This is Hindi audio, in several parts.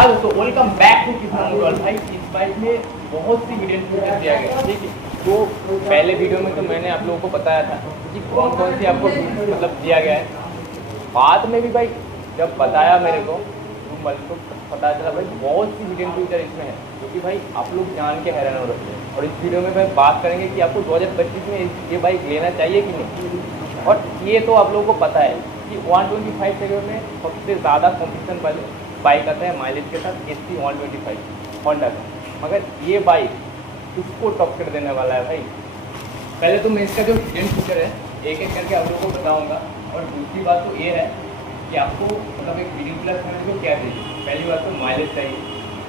हाँ दोस्तों, वेलकम बैक टू किसान मोटोर्स। भाई इस बाइक में बहुत सी हिडन फीचर दिया गया है, ठीक है। तो पहले वीडियो में तो मैंने आप लोगों को बताया था कि कौन कौन सी आपको मतलब दिया गया है। बाद में भी भाई जब बताया मेरे को तो मतलब पता चला भाई बहुत सी हिडन फीचर इसमें है, जो कि भाई आप लोग जान के हैरान हो रहे हैं। और इस वीडियो में भाई बात करेंगे कि आपको 2025 में ये बाइक लेना चाहिए कि नहीं। और ये तो आप लोगों को पता है कि 125 सेगमेंट में सबसे ज़्यादा कॉम्पिटिशन वाले बाइक आता है माइलेज के साथ SC 125 होंडा का, मगर ये बाइक उसको टक्कर देने वाला है भाई। पहले तो मैं इसका जो हिडन फीचर है एक एक करके आप लोगों को बताऊंगा। और दूसरी बात तो ये है कि आपको मतलब एक मिडिल क्लास फैमिली को क्या चाहिए। पहली बात तो माइलेज चाहिए,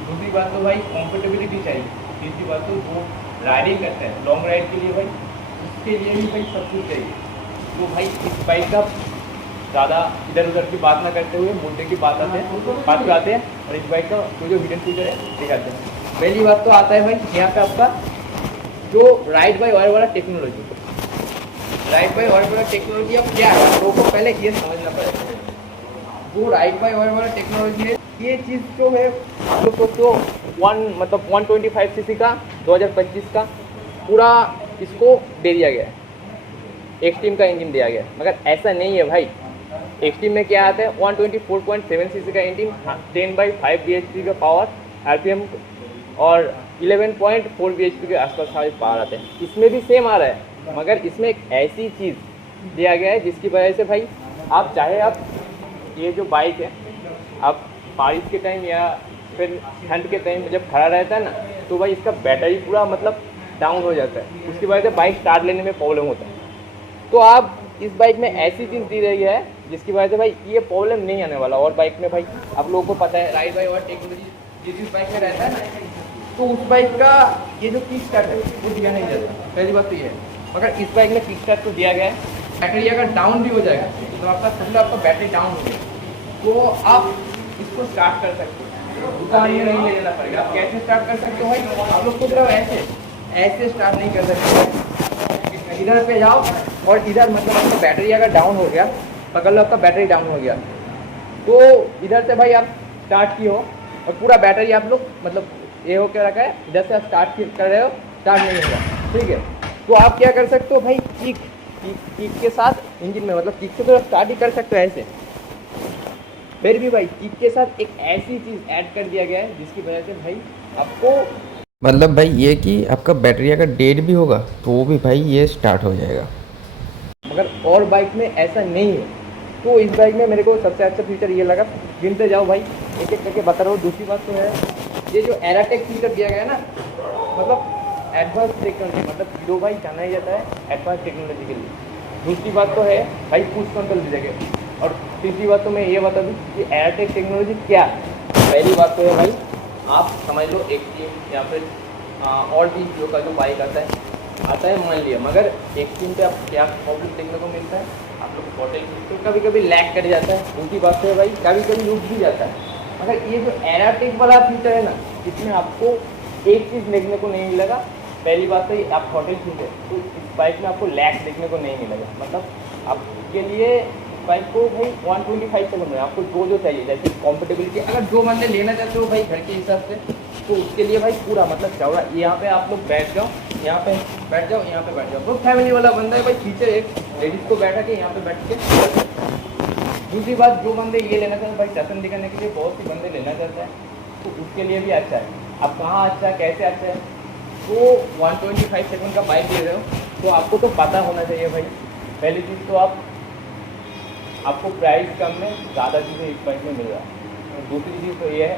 दूसरी बात तो भाई कंफर्टेबिलिटी चाहिए, तीसरी बात तो जो राइडिंग करते हैं लॉन्ग राइड के लिए भाई उसके लिए भी भाई सब कुछ चाहिए। तो भाई इस बाइक का ज़्यादा इधर उधर की बात ना करते हुए मुद्दे की बात पे आते हैं और इस बाइक का जो हिडन फीचर है दिखाते हैं। पहली बात तो आता है भाई यहाँ पे आपका जो राइड बाय वायर वाला टेक्नोलॉजी। राइड बाय वायर वाला टेक्नोलॉजी अब क्या है, लोगों को पहले ये समझना पड़ेगा। जो राइड बाय वायर वाला टेक्नोलॉजी है, ये चीज़ जो है आप लोग सोचो 125 सीसी का 2025 का पूरा इसको दे दिया गया है, एक्सट्रीम का इंजन दिया गया है। मगर ऐसा नहीं है भाई। एक्सट्रीम में क्या आता है 124.7 सीसी का इंजन, 10/5 bhp का पावर RPM और 11.4 bhp के आसपास पावर आते हैं। इसमें भी सेम आ रहा है, मगर इसमें एक ऐसी चीज़ दिया गया है जिसकी वजह से भाई आप चाहे आप ये जो बाइक है आप बारिश के टाइम या फिर ठंड के टाइम जब खड़ा रहता है ना, तो भाई इसका बैटरी पूरा मतलब डाउन हो जाता है, उसकी वजह से बाइक स्टार्ट लेने में प्रॉब्लम होता है। तो आप इस बाइक में ऐसी चीज़ दी रही है जिसकी वजह से भाई ये प्रॉब्लम नहीं आने वाला। और बाइक में भाई आप लोगों को पता है राइड बाय वायर टेक्नोलॉजी जिस बाइक में रहता है ना, तो उस बाइक का ये जो किक स्टार्ट है वो दिया नहीं जाता। पहली बात तो ये है, मगर इस बाइक में किक स्टार्ट तो दिया गया है। बैटरी अगर डाउन भी हो जाएगा तो आपका बैटरी डाउन हो गया तो आप इसको स्टार्ट कर सकते हो, दुकान ये नहीं ले लेना पड़ेगा। आप कैसे स्टार्ट कर सकते हो भाई, आप लोग खुद ऐसे स्टार्ट नहीं कर सकते। इधर पे जाओ और इधर मतलब आपका बैटरी अगर डाउन हो गया, पकड़ लो आपका बैटरी डाउन हो गया, तो इधर से भाई आप स्टार्ट की हो और पूरा बैटरी आप लोग मतलब ये हो क्या रखा है, इधर से आप स्टार्ट कर रहे हो, स्टार्ट नहीं होगा, ठीक है। तो आप क्या कर सकते हो भाई, किक के साथ इंजन में मतलब किक से तो स्टार्ट ही कर सकते हो ऐसे। फिर भी भाई किक के साथ एक ऐसी चीज़ ऐड कर दिया गया है जिसकी वजह से भाई आपको मतलब भाई ये कि आपका बैटरी अगर डेड भी होगा तो भी भाई ये स्टार्ट हो जाएगा। मगर और बाइक में ऐसा नहीं है। तो इस बाइक में मेरे को सबसे अच्छा फीचर ये लगा, गिनते जाओ भाई एक एक करके बता रहा हूँ। दूसरी बात तो है ये जो एराटेक फीचर दिया गया है ना, मतलब एडवांस टेक्नोलॉजी, मतलब हीरो भाई जाना ही जाता है एडवांस टेक्नोलॉजी के लिए। दूसरी बात तो है भाई पुश कंट्रोल दी गई। और तीसरी बात तो मैं ये बता दूँ कि एराटेक टेक्नोलॉजी क्या है। पहली बात तो है भाई आप समझ लो एक्सट्रीम या फिर और भी जो का जो बाइक आता है मान लिया, मगर एक्सट्रीम पे आप क्या प्रॉब्लम देखने को मिलता है, आप लोग होटल तो कभी कभी लैग कर जाता है। दूसरी बात है भाई कभी कभी रुक भी जाता है। मगर ये जो एराटेक वाला फीचर है ना, इसमें आपको एक चीज़ देखने को नहीं मिलेगा। पहली बात तो आप होटल खींचे तो इस बाइक में आपको लैग देखने को नहीं मिलेगा। मतलब आपके लिए बाइक को भाई 125 तक में आपको जो चाहिए, जैसे कंफर्टेबिलिटी अगर जो बंदे लेना चाहते हो भाई घर के हिसाब से, तो उसके लिए भाई पूरा मतलब चौड़ा यहाँ पे आप लोग बैठ जाओ, यहाँ पे बैठ जाओ, यहाँ पे बैठ जाओ। तो फैमिली वाला बंदा है भाई, पीछे एक लेडीज़ को बैठा के यहाँ पे बैठ के। दूसरी बात जो बंदे ये लेना चाहते हैं भाई टसन दिखाने के लिए, बहुत सी बंदे लेना चाहते हैं, तो उसके लिए भी अच्छा है। अब कहाँ अच्छा है कैसे अच्छा है, तो 125 सेगमेंट का बाइक ले रहे हो तो आपको तो पता होना चाहिए भाई। पहली चीज़ तो आपको प्राइस कम में ज़्यादा चीज़ें इस बाइक में मिल रहा है। दूसरी चीज़ तो ये है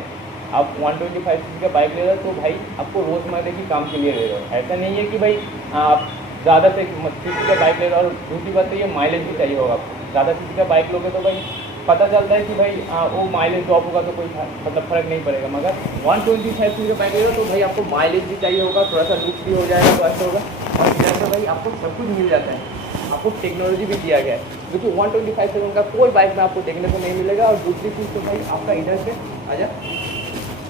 आप 125 सीसी का बाइक ले रहे हो तो भाई आपको रोज़मर्रा की काम के लिए ले रहे हो। ऐसा नहीं है कि भाई आप ज़्यादा से सीसी का बाइक ले रहे हो। और दूसरी बात तो ये माइलेज भी चाहिए होगा आपको। ज़्यादा सीसी का बाइक लोगे तो भाई पता चलता है कि भाई वो माइलेज ड्रॉप होगा तो कोई मतलब फ़र्क नहीं पड़ेगा। मगर 125 सीसी का बाइक ले रहे हो तो भाई आपको माइलेज भी चाहिए होगा, थोड़ा सा लुक भी हो जाएगा तो अच्छा होगा। और इधर से भाई आपको सब कुछ मिल जाता है, आपको टेक्नोलॉजी भी दिया गया है जो कि 125 सेगमेंट का कोई बाइक में आपको देखने को नहीं मिलेगा। और दूसरी चीज़ तो भाई आपका इधर से आजा,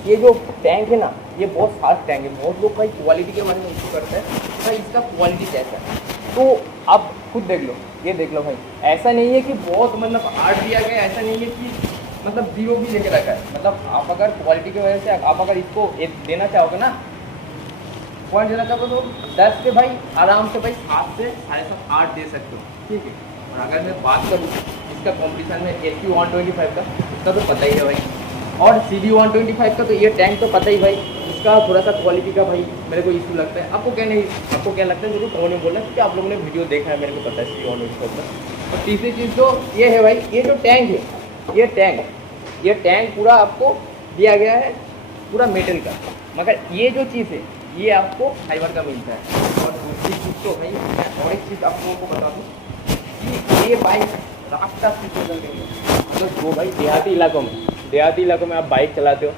ये जो टैंक है ना, ये बहुत फास्ट टैंक है। बहुत लोग भाई क्वालिटी के बारे में इशू करते हैं भाई, इसका क्वालिटी कैसा है तो आप खुद देख लो, ये देख लो भाई। ऐसा नहीं है कि बहुत मतलब हार्ड दिया गया, ऐसा नहीं है कि मतलब 0 भी लेके रखा है। मतलब आप अगर क्वालिटी की वजह से आप अगर इसको एक देना चाहोगे ना, पॉइंट देना चाहोगे तो 10 पे भाई आराम से भाई 7 से 7.5 8 दे सकते हो, ठीक है। और अगर मैं बात करूँ इसका कॉम्पिटिशन में AP 125 का, इसका तो पता ही है भाई, और CB 125 का तो ये टैंक तो पता ही भाई, इसका थोड़ा सा क्वालिटी का भाई मेरे को इशू लगता है। आपको क्या नहीं, आपको क्या लगता है मेरे को कौन नहीं बोलना, क्योंकि आप लोगों ने वीडियो देखा है, मेरे को पता है CB 125 का। और तीसरी चीज़ तो ये है भाई, ये जो टैंक है, ये टैंक पूरा आपको दिया गया है पूरा मेटल का, मगर ये जो चीज़ है ये आपको फाइबर का मिलता है। और दूसरी चीज़ तो भाई मैं और एक चीज़ आप लोगों को बता दूँ कि ये बाइक रास्ता सिचुएशन के लिए, मतलब जो भाई देहाती इलाकों में आप बाइक चलाते हो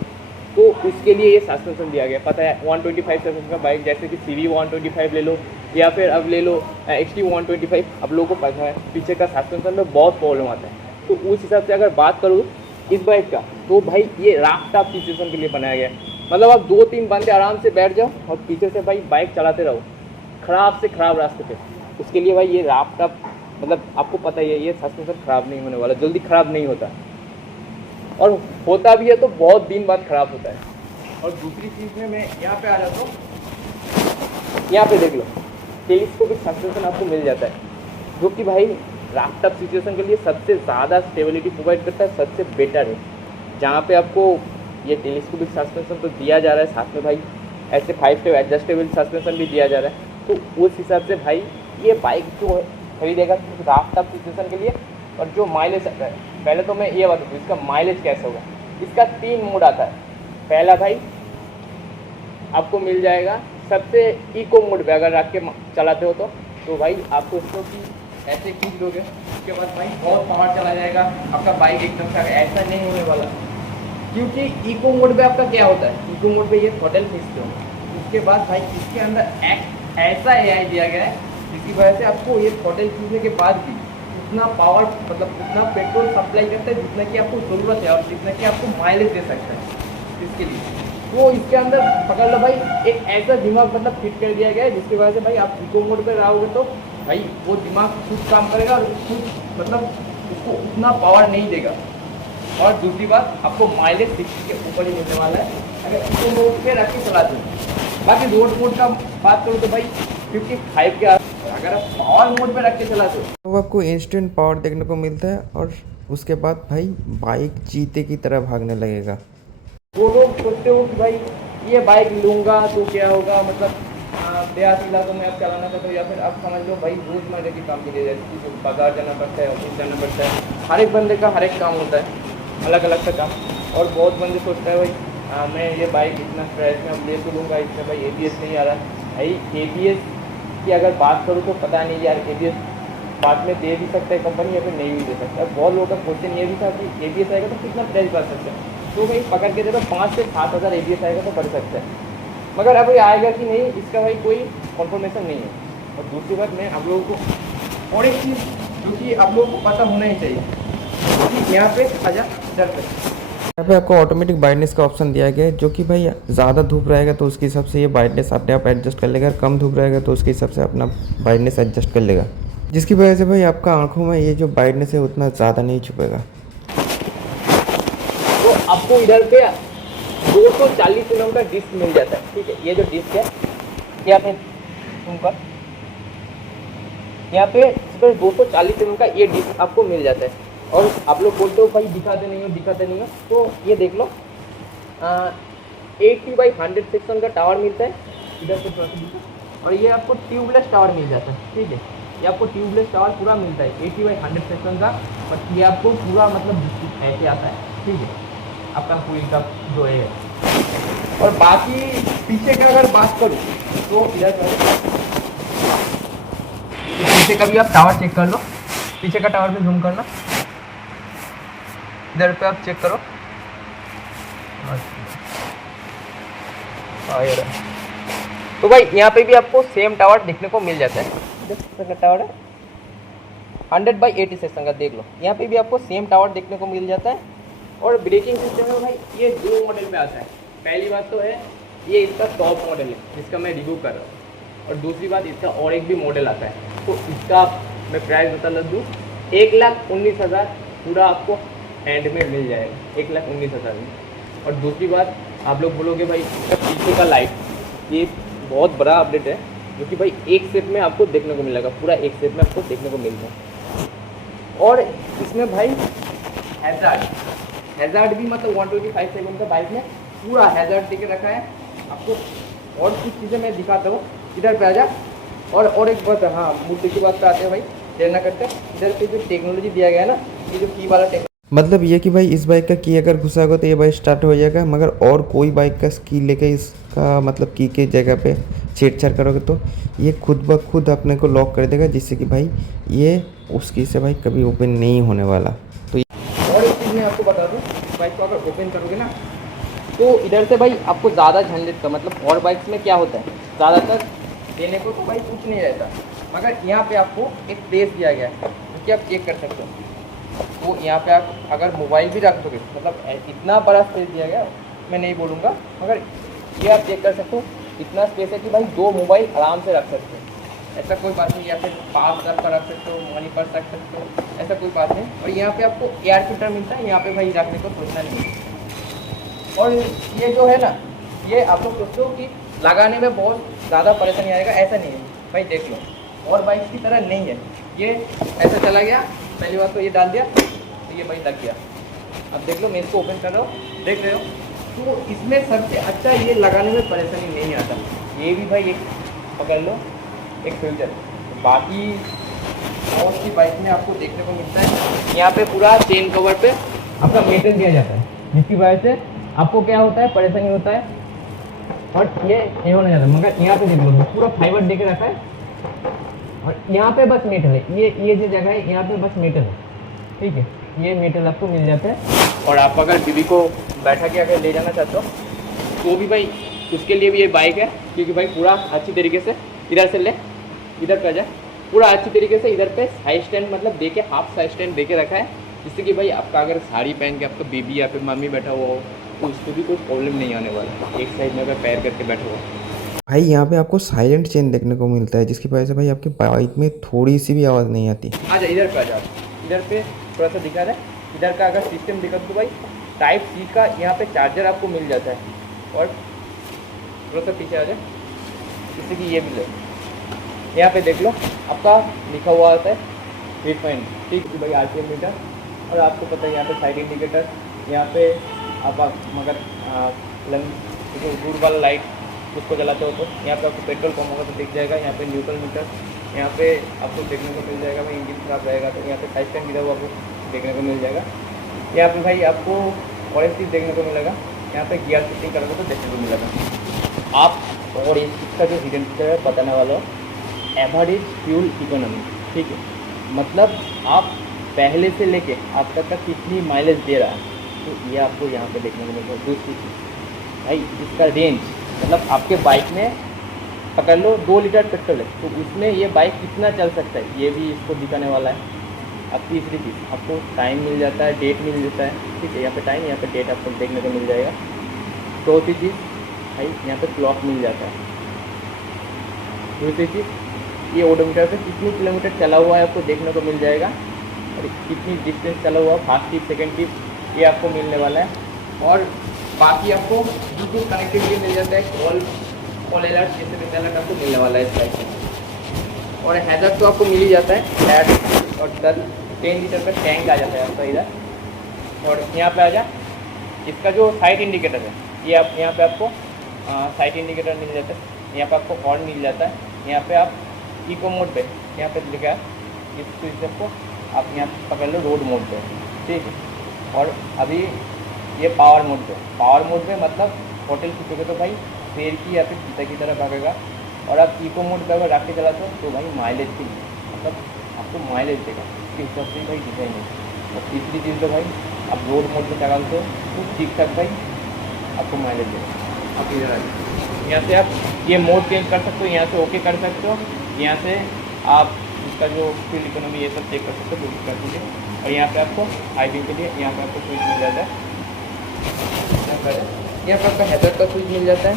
तो उसके लिए ये सस्पेंशन दिया गया, पता है 125 सस्पेंशन का बाइक, जैसे कि CB 125 ले लो या फिर अब ले लो XT 125, आप लोगों को पता है पीछे का सस्पेंशन में बहुत प्रॉब्लम आता है। तो उस हिसाब से अगर बात करूँ इस बाइक का, तो भाई ये राफ्ट टॉप सिचुएशन के लिए बनाया गया है। मतलब आप 2-3 बंदे आराम से बैठ जाओ और पीछे से भाई बाइक चलाते रहो ख़राब से ख़राब रास्ते पे, उसके लिए भाई ये राफ्ट टॉप, मतलब आपको पता ही है ये सस्पेंशन ख़राब नहीं होने वाला, जल्दी ख़राब नहीं होता, और होता भी है तो बहुत दिन बाद ख़राब होता है। और दूसरी चीज़ में मैं यहाँ पे आ जाता हूँ, यहाँ पे देख लो टेलीस्कोपिक सस्पेंशन आपको मिल जाता है, जो कि भाई राफ्ट टॉप सिचुएशन के लिए सबसे ज़्यादा स्टेबिलिटी प्रोवाइड करता है, सबसे बेटर है। जहाँ पे आपको ये टेलीस्कोपिक सस्पेंशन तो दिया जा रहा है, साथ में भाई ऐसे 5 स्टेप एडजस्टेबल सस्पेंशन भी दिया जा रहा है, तो उस हिसाब से भाई ये बाइक जो खरीदेगा राफ्ट टॉप सिचुएशन के लिए। और जो माइलेज आता है, पहले तो मैं ये बता दूँ इसका माइलेज कैसा होगा। इसका 3 मोड आता है। पहला भाई आपको मिल जाएगा सबसे इको मोड पे, अगर रख के चलाते हो तो भाई आपको इसको कि ऐसे खींच दोगे, उसके बाद भाई बहुत पावर चला जाएगा आपका बाइक एकदम से, ऐसा नहीं होने वाला, क्योंकि इको मोड पे आपका क्या होता है, इको मोड पे ये थ्रॉटल खींचते हो, उसके बाद भाई इसके अंदर ऐसा AI दिया गया है जिसकी वजह से आपको ये थ्रॉटल खींचने के बाद भी उतना पावर, मतलब उतना पेट्रोल सप्लाई करता है जितना कि आपको ज़रूरत है और जितना कि आपको माइलेज दे सकता है इसके लिए। तो इसके अंदर पकड़ लो भाई एक ऐसा दिमाग मतलब फिट कर दिया गया है जिसकी वजह से भाई आप इको मोड पर रहोगे तो भाई वो दिमाग खुद काम करेगा और खुद मतलब उसको उतना पावर नहीं देगा। और दूसरी बात आपको माइलेज 60 के ऊपर ही मिलने वाला है अगर इको मोड पे रख के चलाते हो। बाकी रोड मोड का बात करूँ तो भाई 55 के अगर आप पावर मोड पे रख के चलाते हो तो आपको इंस्टेंट पावर देखने को मिलता है, और उसके बाद भाई बाइक चीते की तरह भागने लगेगा। वो लोग सोचते हो कि भाई ये बाइक लूँगा तो क्या होगा, मतलब देहाती इलाकों में आप चलाना चाहते हो या फिर आप समझ लो भाई रोज़मर्रा के काम के लिए, जैसे कि बाजार जाना पड़ता है, ऑफिस जाना पड़ता है, हर एक बंदे का हर एक काम होता है, अलग अलग सा काम। और बहुत बंदे सोचता है भाई मैं ये बाइक इतना प्राइस में अब ले तो लूँगा, इसमें भाई ABS नहीं आ रहा। भाई ABS की अगर बात करूँ तो पता नहीं यार, ABS बाद में दे भी सकता है कंपनी या फिर नहीं भी दे सकता है। बहुत लोगों का क्वेश्चन ये भी था कि ABS आएगा तो कितना प्राइस बढ़ सकता है, तो भाई पकड़ के देखो 5 से 7 हज़ार ABS आएगा तो बढ़ सकता है, मगर अब ये आएगा कि नहीं इसका भाई कोई कन्फर्मेशन नहीं है। और दूसरी बात मैं आप लोगों को और एक चीज़ जो कि आप लोगों को पता होना ही चाहिए कि यहाँ पे आजा डर पे यहाँ पे आपको ऑटोमेटिक ब्राइटनेस का ऑप्शन दिया गया है, जो कि भाई ज़्यादा धूप रहेगा तो उसके हिसाब से ये ब्राइटनेस अपने आप एडजस्ट कर लेगा, कम धूप रहेगा तो उसके हिसाब से अपना ब्राइटनेस एडजस्ट कर लेगा, जिसकी वजह से भाई आपका आंखों में ये जो ब्राइटनेस है उतना ज़्यादा नहीं छुपेगा। तो आपको इधर पे 240 mm का डिस्क मिल जाता है, ठीक है। ये जो डिस्क है यहाँ पे सुनकर यहाँ पे 240 mm का ये डिस्क आपको मिल जाता है। और आप लोग बोलते हो भाई दिखाते नहीं हो, तो ये देख लो 80/100 सेक्शन का टावर मिलता है इधर से थोड़ा सा दिखा, और ये आपको ट्यूबलेस टावर मिल जाता है, ठीक है। ये आपको ट्यूबलेस टावर पूरा मिलता है 80/100 सेक्शन का, बट ये आपको पूरा मतलब ऐसे आता है, ठीक है, आपका पूरी का जो है। और बाकी पीछे का अगर बात करूँ तो इधर पीछे का भी आप टावर चेक कर लो, पीछे का टावर भी जूम करना, इधर पे आप चेक करो, तो भाई यहाँ पे भी आपको सेम टावर देखने को मिल जाता है। टावर है 100/80 सेक्शन का, देख लो यहाँ पे भी आपको सेम टावर देखने को मिल जाता है। और ब्रेकिंग सिस्टम है भाई ये 2 मॉडल में आता है। पहली बात तो है ये इसका टॉप मॉडल है जिसका मैं रिव्यू कर रहा हूँ, और दूसरी बात इसका और एक भी मॉडल आता है, तो इसका मैं प्राइस बता दूँ 1,19,000 पूरा आपको हैंड में मिल जाएगा 1,19,000 में। और दूसरी बात, आप लोग बोलोगे भाई इसका पीछे का लाइट, ये बहुत बड़ा अपडेट है जो कि भाई एक शेप में आपको देखने को मिलेगा, पूरा एक शेप में आपको देखने को मिलता है। और इसमें भाई हैज़ार्ड भी मतलब 125 सेकंड का बाइक में पूरा हैज़ार्ड देके रखा है आपको। और कुछ चीज़ें मैं दिखाता हूँ, इधर पे आ जा। और एक बात, हाँ मुद्दे की बात पे आते हैं भाई, देर ना करते। इधर पे जो टेक्नोलॉजी दिया गया है ना, ये जो की वाला मतलब ये कि भाई इस बाइक का की अगर घुसा होगा तो ये बाइक स्टार्ट हो जाएगा, मगर और कोई बाइक का की लेके इसका मतलब की के जगह पे छेड़छाड़ करोगे तो ये खुद ब खुद अपने को लॉक कर देगा, जिससे कि भाई ये उसकी से भाई कभी ओपन नहीं होने वाला। तो और एक चीज़ मैं आपको बता दूँ, बाइक को अगर ओपन करोगे ना तो इधर से भाई आपको ज़्यादा झंझट का, मतलब और बाइक्स में क्या होता है ज़्यादातर देने को तो भाई कुछ नहीं रहता, मगर यहाँ पे आपको एक स्पेस दिया गया है क्योंकि आप चेक कर सकते हो। तो यहाँ पे आप अगर मोबाइल भी रख दोगे, मतलब इतना बड़ा स्पेस दिया गया, मैं नहीं बोलूँगा, मगर ये आप चेक कर सकते हो इतना स्पेस है कि भाई 2 मोबाइल आराम से रख सकते हो। ऐसा कोई बात नहीं, या फिर पास रख सकते हो, मनी पर्स रख सकते हो, ऐसा कोई बात नहीं। और यहाँ पे आपको एयर फिल्टर मिलता है, यहाँ पे भाई रखने को सोचना नहीं। और ये जो है ना, ये आप लोग सोचते हो कि लगाने में बहुत ज़्यादा परेशानी आएगा, ऐसा नहीं है भाई। देख लो, और बाइक की तरह नहीं है, ये ऐसा चला गया, पहली बात तो ये डाल दिया तो ये भाई लग गया। अब देख लो, मैं इसको ओपन कर रहा हूँ, देख रहे हो। तो इसमें सबसे अच्छा ये लगाने में परेशानी नहीं आता। ये भी भाई एक पकड़ लो, एक फिल्टर। बाकी बहुत सी बाइक में आपको देखने को मिलता है यहाँ पे पूरा चेन कवर पे आपका मेटल दिया जाता है, जिसकी वजह से आपको क्या होता है, परेशानी होता है और ये होने जाता है। मगर यहाँ पे देख लो, पूरा फाइबर दे के रखा है और यहाँ पे बस मेटल है। ये जो जगह है यहाँ पे बस मेटल है, ठीक है। ये मेटल आपको मिल जाता है। और आप अगर बीवी को बैठा के अगर ले जाना चाहते हो तो भी भाई उसके लिए भी ये बाइक है, क्योंकि भाई पूरा अच्छी तरीके से इधर से ले, इधर पे जाए, पूरा अच्छी तरीके से इधर पे साइड स्टैंड मतलब दे के, हाफ साइड स्टैंड दे के रखा है, जिससे कि भाई आपका अगर साड़ी पहन के आपका बेबी या फिर मम्मी बैठा हुआ हो तो उसको भी कोई प्रॉब्लम नहीं आने वाला, एक साइड में अगर पैर करके बैठा हुआ। भाई यहाँ पे आपको साइलेंट चेन देखने को मिलता है, जिसकी वजह से भाई आपकी बाइक में थोड़ी सी भी आवाज़ नहीं आती। आ जा, इधर पे आ जाओ, इधर पे थोड़ा सा दिखा रहा है। इधर का अगर सिस्टम दिखा तो भाई टाइप सी का यहाँ पे चार्जर आपको मिल जाता है। और थोड़ा सा पीछे आ जाए, जिससे कि ये भी ले, यहाँ पे देख लो आपका लिखा हुआ आता है रिफाइंड, ठीक है भाई, RPM मीटर। और आपको पता है यहाँ पे साइड इंडिकेटर, यहाँ पे आप मगर दूर वाला लाइट उसको जलाते हो तो यहाँ पे आपको पेट्रोल पंप होगा तो दिख जाएगा। यहाँ पे न्यूट्रल मीटर यहाँ पे आपको देखने को मिल जाएगा। भाई इंजन खराब रहेगा तो यहाँ पे साइड स्टैंड गिरा हुआ आपको देखने को मिल जाएगा। यहाँ पे भाई आपको और एक चीज़ देखने को मिलेगा, यहाँ पे गियर शिफ्टिंग करोगे तो देखने को मिलेगा आप। और इसका जो हिडन फीचर है बताने वाला हूँ, एवरेज फ्यूल इकोनॉमी, ठीक है। मतलब आप पहले से लेके अब तक का कितनी माइलेज दे रहा है तो ये आपको यहाँ पे देखने को मिलेगा। दूसरी चीज़ भाई इसका रेंज, मतलब आपके बाइक में पकड़ लो 2 लीटर पेट्रोल है तो उसमें ये बाइक कितना चल सकता है, ये भी इसको दिखाने वाला है। अब तीसरी चीज़ आपको टाइम मिल जाता है, डेट मिल जाता है, ठीक है। यहाँ पे टाइम, यहाँ पे डेट आपको देखने को मिल जाएगा। चौथी चीज़ भाई यहाँ पे क्लॉक मिल जाता है। दूसरी चीज़ ये ओडोमीटर पे कितनी किलोमीटर चला हुआ है आपको देखने को मिल जाएगा, और कितनी डिस्टेंस चला हुआ, फर्स्ट टिप, सेकेंड टिप, ये आपको मिलने वाला है। और बाकी आपको ब्लूटूथ कनेक्टिविटी मिल जाता है, कॉल अलर्ट, जैसे भी अलर्ट आपको मिलने वाला है इस बाइक में। और हैज़ार्ड तो आपको मिल ही जाता है, टायर और 10 लीटर का टैंक आ जाता है आपका इधर। और यहाँ पे आ जा, इसका जो साइड इंडिकेटर है ये आप यहाँ पे आपको साइड इंडिकेटर मिल जाता है। यहाँ पे आपको हॉर्न मिल जाता है। यहाँ पे आप इको मोड पे यहाँ पे लिखा है, इस स्विच को आप यहाँ पकड़ लो रोड मोड पे, ठीक है। और अभी ये पावर मोड पे, पावर मोड में मतलब होटल छूटोगे तो भाई शेर की या फिर चीता की तरह भागेगा। और आप इको मोड पर अगर रख के चलाते हो तो भाई माइलेज की मतलब आपको माइलेज देगा, इसके हिसाब से भाई डिज़ाइन है। और तीसरी चीज़ तो भाई आप रोड मोड पर चलाते हो तो ठीक ठाक भाई आपको माइलेज देगा। आप इधर आ जाए, यहाँ से आप ये मोड चेंज कर सकते हो, यहाँ से ओके कर सकते हो, यहाँ से आप इसका जो फ्यूल इकोनॉमी ये सब चेक कर सकते हो, कर दीजिए। और यहाँ पे आपको हाइडिंग के लिए यहाँ पे आपको स्विच मिल जाता है, यहाँ पे आपका हैज़ार्ड का स्विच मिल जाता है,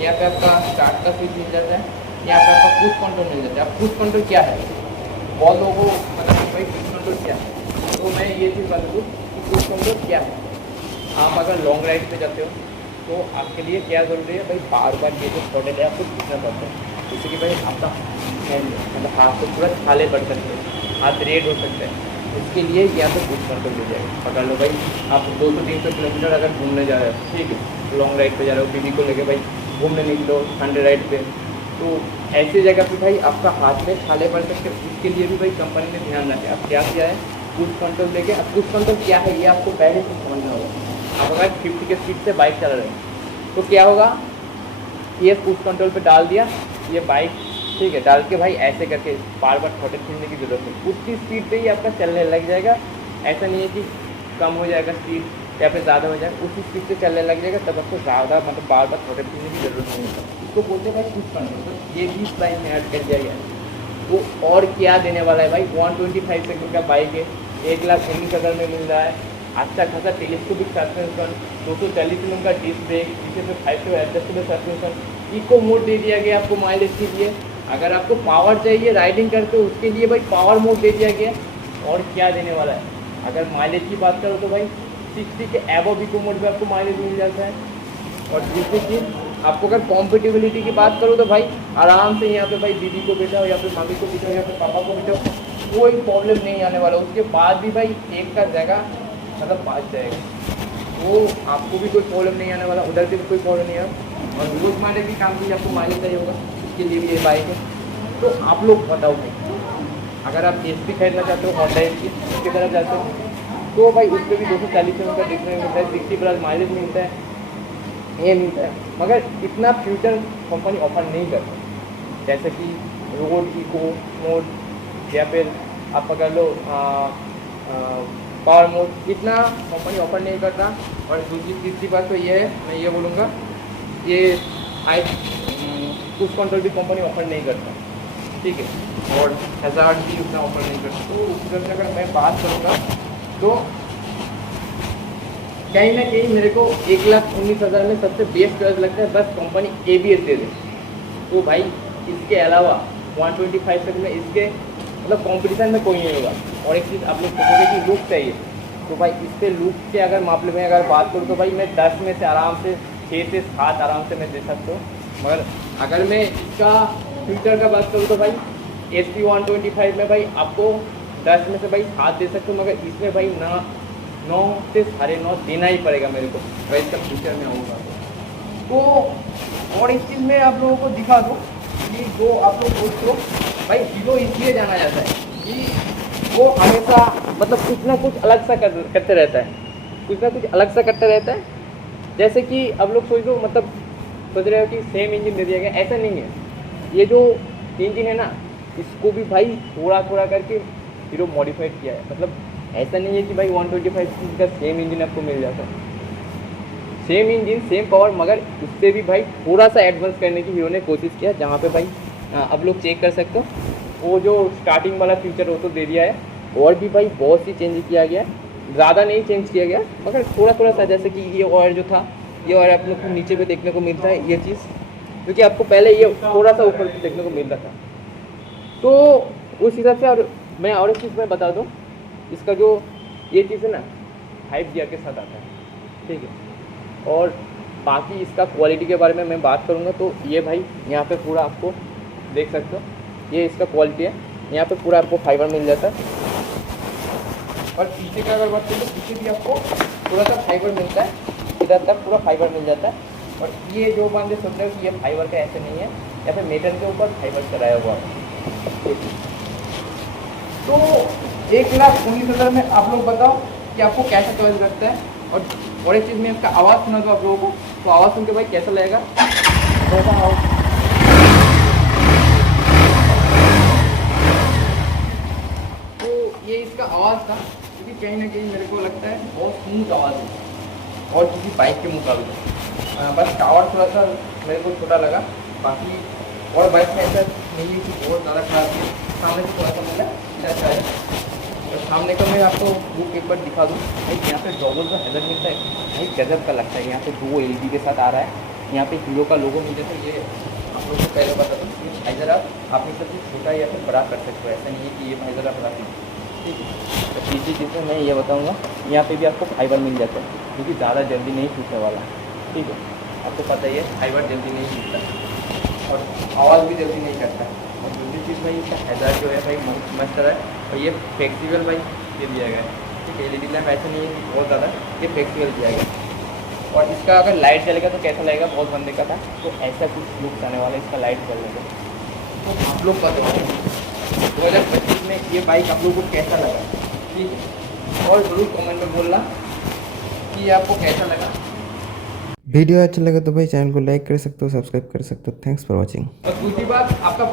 यहाँ पे आपका स्टार्ट का स्विच मिल जाता है, यहाँ पे आपका पुश कंट्रोल मिल जाता है। अब पुश कंट्रोल क्या है, बहुत लोगों को पता नहीं भाई पुश कंट्रोल क्या है, तो मैं ये चीज़ बता दूँ। क्रूज कंट्रोल क्या है। आप अगर लॉन्ग राइड पे जाते हो तो आपके लिए क्या ज़रूरी है भाई, बार बार ये जो थ्रॉटल है आपको खींचना पड़ता है, जैसे कि भाई आपका हैंड मतलब हाथ को पूरा छाले पड़ सकते हैं, हाथ रेड हो सकता है। इसके लिए या तो क्रूज कंट्रोल ले जाएगा। पकड़ लो भाई, आप 200-300 किलोमीटर अगर घूमने जा रहे हो, ठीक है, लॉन्ग राइड पे जा रहे हो, बीवी को लेके भाई घूमने निकलो ठंडे राइड पे, तो ऐसी जगह पे भाई आपका हाथ में छाले पड़ सकते हैं। उसके लिए भी भाई कंपनी ने ध्यान रखा है। अब क्या किया है, क्रूज कंट्रोल लेके, अब क्रूज कंट्रोल क्या है ये आपको पहले से समझना होगा। आप अगर 50 के स्पीड से बाइक चला रहे हो तो क्या होगा, ये क्रूज कंट्रोल पे डाल दिया, ये बाइक ठीक है, डाल के भाई ऐसे करके बार बार थ्रॉटल खींचने की जरूरत नहीं, उतनी स्पीड पे ही आपका चलने लग जाएगा। ऐसा नहीं है कि कम हो जाएगा स्पीड या फिर ज़्यादा हो जाएगा, उसी स्पीड से चलने लग जाएगा, तब आपको ज़्यादा मतलब बार बार थ्रॉटल खींचने की जरूरत नहीं है। इसको बोलते हैं भाई क्रूज कंट्रोल। तो ये भी प्राइस में ऐड कर दिया गया है। वो और क्या देने वाला है भाई, 125 सेकंड का बाइक है, 1,19,000 में मिल रहा है। अच्छा खासा टेलीस्कोपिक सस्पेंशन, 240 mm का डिस्क ब्रेक, पीछे से 5 एडजस्टेबल सस्पेंशन, इको मोड दे दिया गया आपको माइलेज के लिए। अगर आपको पावर चाहिए राइडिंग करते हो उसके लिए भाई पावर मोड दे दिया गया। और क्या देने वाला है, अगर माइलेज की बात करो तो भाई 60 के एबव इको मोड में आपको माइलेज मिल जाता है। और दूसरी चीज़, आपको अगर कॉम्पेटिबिलिटी की बात करो तो भाई आराम से यहाँ पे भाई दीदी को बिठाओ या फिर मम्मी को बिठाओ या फिर पापा को बिठाओ, कोई प्रॉब्लम नहीं आने वाला। उसके बाद भी भाई एक का जगह मतलब बाँच जाएगा, वो आपको भी कोई प्रॉब्लम नहीं आने वाला, उधर से भी कोई प्रॉब्लम नहीं आएगा। और रोज़मर्रा के काम के लिए आपको माइलेज चाहिए होगा, उसके लिए भी ये बाइक है। तो आप लोग बताओ भाई, अगर आप एसपी खरीदना चाहते हो होंडा एसपी उसकी तरफ जाते हो तो भाई उस पर भी 240 किलोमीटर डिफरेंस मिलता है, 60+ माइलेज मिलता है, ये मिलता है। मगर इतना फ्यूचर कंपनी ऑफर नहीं करती, जैसे कि रोड इको मोड या फिर आप पकड़ लो पावर मोड, इतना कंपनी ऑफर नहीं करता। और दूसरी तीसरी बात तो ये है, मैं ये बोलूँगा, ये क्रूज कंट्रोल भी कंपनी ऑफर नहीं करता, ठीक है, और हज़ार्ड भी उतना ऑफर नहीं करता। तो उस तरह से अगर मैं बात करूँगा तो कहीं ना कहीं मेरे को 1,19,000 में सबसे बेस्ट चॉइस लगता है, बस कंपनी ABS दे दे। तो भाई इसके अलावा 125 तक में इसके मतलब कंपटीशन में कोई नहीं होगा। और एक चीज़ आप लोग सोचोगे कि लुक चाहिए, तो भाई इससे लुक के अगर मामले में अगर बात करूँ तो भाई मैं 10 में से आराम से 6 से 7 आराम से मैं दे सकता हूँ। मगर अगर मैं इसका फीचर का बात करूँ तो भाई SP 125 में भाई आपको 10 में से भाई 7 दे सकते हो, मगर इसमें भाई 9 से 9.5 देना ही पड़ेगा मेरे को अगर इसका फ्यूचर में आऊँगा तो। और इस चीज़ में आप लोगों को दिखा दूँ कि जो आप लोग सोचो भाई हीरो इसलिए जाना जाता है कि वो हमेशा मतलब कुछ ना कुछ अलग सा करते रहता है, कुछ ना कुछ अलग सा करते रहता है। जैसे कि अब लोग सोच लो, मतलब सोच रहे हो कि सेम इंजन दे दिया गया, ऐसा नहीं है। ये जो इंजन है ना, इसको भी भाई थोड़ा थोड़ा करके हीरो मॉडिफाइड किया है। मतलब ऐसा नहीं है कि भाई 125 का सेम इंजन आपको मिल जाता है, सेम इंजन सेम पावर, मगर उससे भी भाई थोड़ा सा एडवांस करने की हीरो ने कोशिश किया। जहाँ पे भाई अब लोग चेक कर सकते हो, वो जो स्टार्टिंग वाला फीचर वो तो दे दिया है, और भी भाई बहुत सी चेंज किया गया, ज़्यादा नहीं चेंज किया गया मगर थोड़ा थोड़ा सा। जैसे कि ये वायर जो था, ये वायर आप लोग को नीचे पे देखने को मिलता है, ये चीज़ क्योंकि आपको पहले ये थोड़ा सा ऊपर देखने को मिलता था। तो उस हिसाब से, और मैं और एक चीज़ मैं बता दूँ, इसका जो ये चीज़ है ना 5 गियर के साथ आता है, ठीक है। और बाकी इसका क्वालिटी के बारे में मैं बात करूँगा तो ये भाई यहाँ पे पूरा आपको देख सकते हो, ये इसका क्वालिटी है, यहाँ पे पूरा आपको फाइबर मिल जाता है। और पीछे का अगर बात करें तो पीछे भी आपको थोड़ा सा फाइबर मिलता है, इधर तक पूरा फाइबर मिल जाता है। और ये जो बंदे सोच रहे हो कि ये फाइबर का ऐसे नहीं है, या फिर मेटल के ऊपर फाइबर चलाया हुआ है। तो 1,19,000 में आप लोग बताओ कि आपको कैसा चॉइस लगता है। और एक चीज़ में इसका आवाज़ सुना दो आप लोगों को, तो आवाज़ सुन के भाई कैसा लगेगा, कैसा आवाज़। तो ये इसका आवाज़ था, क्योंकि कहीं ना कहीं मेरे को लगता है बहुत स्मूथ आवाज़ है और किसी बाइक के मुकाबले। बस टावर थोड़ा सा मेरे को छोटा लगा, बाकी और बाइक में ऐसा नहीं है कि बहुत ज़्यादा खराब है। सामने से थोड़ा सा मिला अच्छा है। और सामने का मैं आपको बुक एक बार दिखा दूँ भाई, यहाँ पे डॉबल का हेडर मिलता है भाई, गजब का लगता है। यहाँ पे 2 LED के साथ आ रहा है, यहाँ पे हीरो का लोगो मिल जाता है। ये आप लोगों को पहले बता दूँ, ये भाईजर आप अपनी सबसे छोटा या फिर बड़ा कर सकते हो, ऐसा नहीं है कि ये भाईजर आप बड़ा ठीक है। तो तीसरी चीज़ में मैं ये बताऊँगा, यहाँ पे भी आपको फाइबर मिल जाता है, क्योंकि ज़्यादा जल्दी नहीं टूटने वाला, ठीक है। आपको पता ही है फाइबर जल्दी नहीं टूटता और आवाज़ भी जल्दी नहीं करता। और दूसरी चीज़ भाई इसका हैज़ार्ड जो है भाई मस्त है, और ये फ्लेक्सिबल भाई ये दिया गया है, ठीक है। LED लैंप ऐसा नहीं है कि बहुत ज़्यादा, ये फ्लेक्सिबल दिया गया है। और इसका अगर लाइट जलेगा तो कैसा लगेगा, बहुत बंदे का था, तो ऐसा कुछ लुक आने वाला है इसका लाइट जलने का। तो आप लोग बताओ 2025 में ये बाइक आप लोगों को कैसा लगा, ठीक है। और ज़रूर कमेंट में बोलना कि ये आपको कैसा लगा। वीडियो अच्छा लगा तो भाई चैनल को लाइक कर सकते हो, सब्सक्राइब कर सकते हो। Thanks for watching. और दूसरी बात, आपका